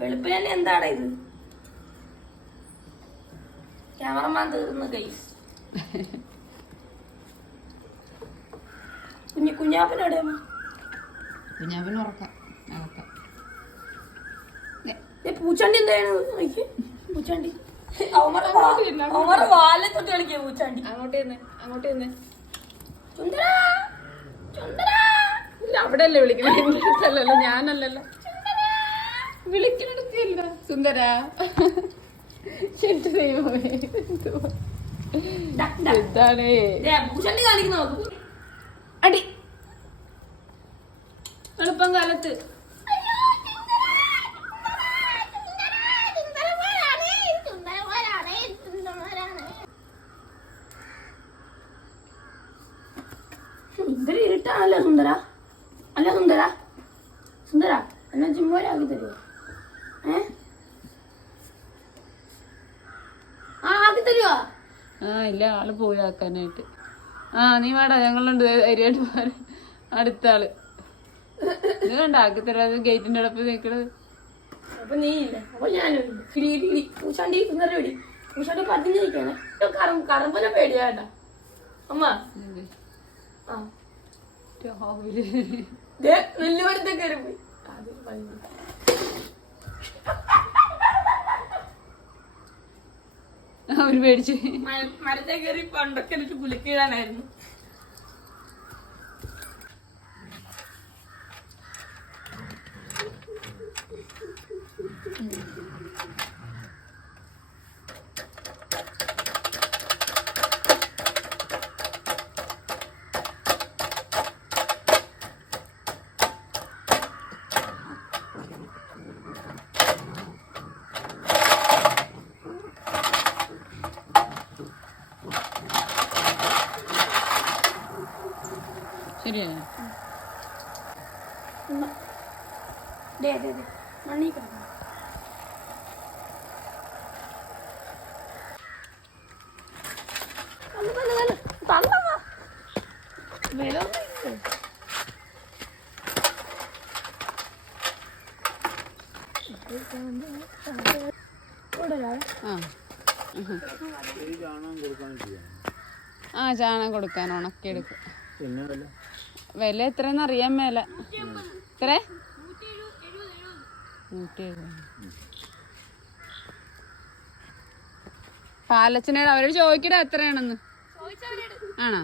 വെളുപ്പിന് തന്നെ എന്താണ് ഇത്? ക്യാമറമാൻ തീർന്നു ഗൈസ്. കുഞ്ഞാപ്പനോടെ കുഞ്ഞാപ്പന് ഉറക്കാം. പൂച്ചാണ്ടി എന്താണ്? പൂച്ചാണ്ടി അവന്മാരെ വാലെ തൊട്ട് കളിക്കുക. പൂച്ചാണ്ടി അങ്ങോട്ട് തന്നെ സുന്ദരാ സുന്ദരാ. അവിടെ അല്ലേ വിളിക്കണല്ലോ, ഞാനല്ലല്ലോ വിളിക്കണ. സുന്ദരാ എന്താണ് പൂച്ചാണ്ടി കാണിക്കുന്ന അടി എളുപ്പം കാലത്ത്. സുന്ദര ഇരുട്ടാണല്ലോ സുന്ദര. അല്ല സുന്ദര സുന്ദര എന്നാ ജിമ്മോരാക്കി തരുമോ? ആക്കി തരുവോ? ഇല്ല, ആള് പോയി ആക്കാനായിട്ട്. നീ വേടാ, ഞങ്ങളുണ്ട് ധൈര്യമായിട്ട് പോരാ. അടുത്ത ആള് ഇത് കണ്ട ആക്കി തരാതെ ഗേറ്റിന്റെ അടുപ്പ് നിൽക്കണത്. അപ്പൊ നീ ഇല്ല, അപ്പൊ ഞാനും പൂച്ചാണ്ടി സുന്ദര പിടി. പൂച്ചാണ്ടി പതിഞ്ഞിരിക്കാണ്. കറമ്പനെ പേടിയാണ്ട അമ്മ. നെല്ലുമരത്തെ കയറി പോയി. അവര് പേടിച്ചു. മരത്തെ കയറി പണ്ടൊക്കെ എനിക്ക് കുലുക്കിടാനായിരുന്നു. ശരിയല്ലേ? മണ്ണി കിടക്കണം. ചാണകം കൊടുക്കാൻ ഉണക്കിയെടുക്കും. വില എത്രയെന്ന് അറിയാൻ മേല. എത്ര? 170. പാലച്ചനയുടെ അവരോട് ചോദിക്കടാ എത്രയാണെന്ന്. ആണോ?